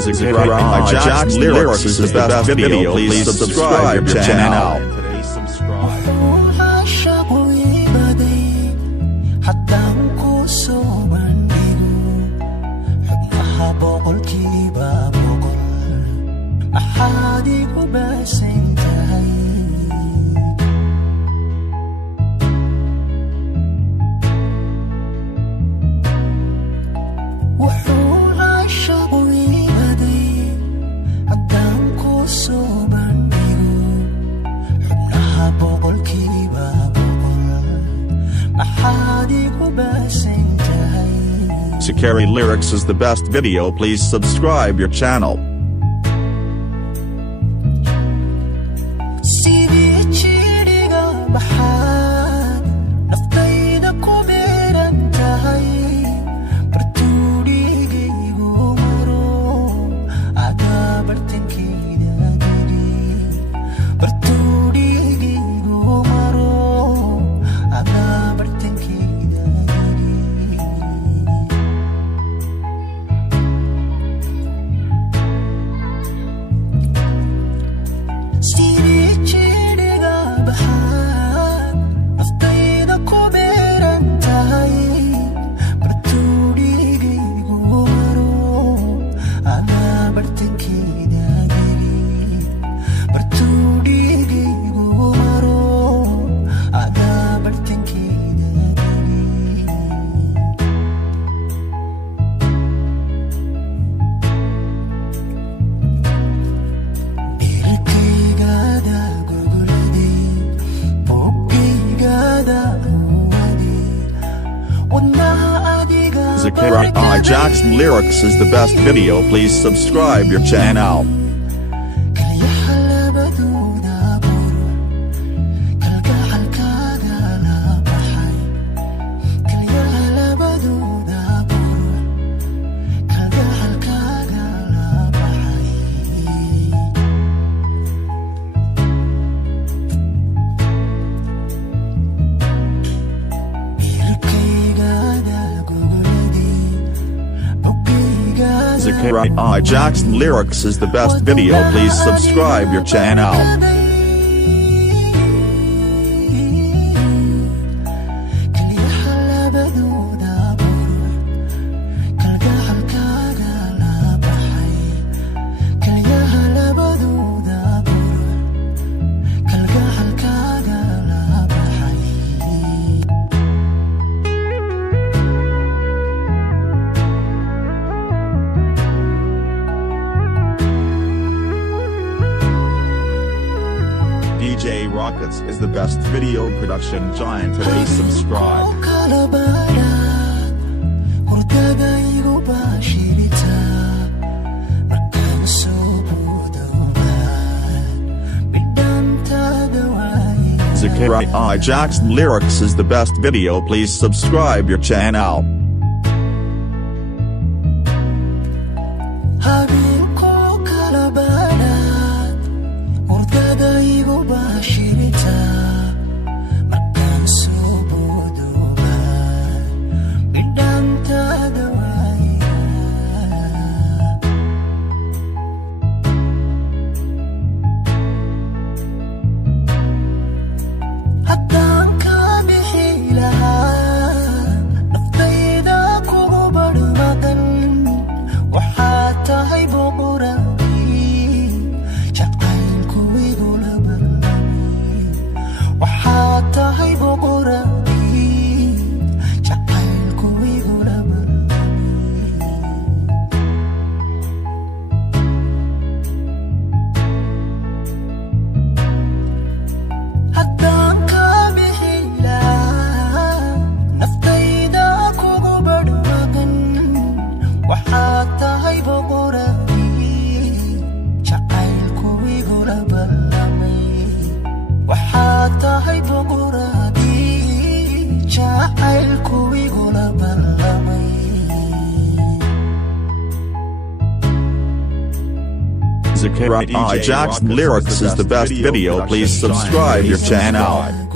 Zakaria Jack's lyrics is the best video. Please subscribe your channel. Zakaria lyrics is the best video. Please subscribe your channel. Zakaria Jack's lyrics is the best video. Please subscribe your channel. Zakaria Jack's lyrics is the best video. Please subscribe your channel. DJ Rockets is the best video production giant. Today subscribe. Zakaria Jack's lyrics is the best video. Please subscribe your channel. Zakaria Jack's lyrics is the best video. Please subscribe your channel.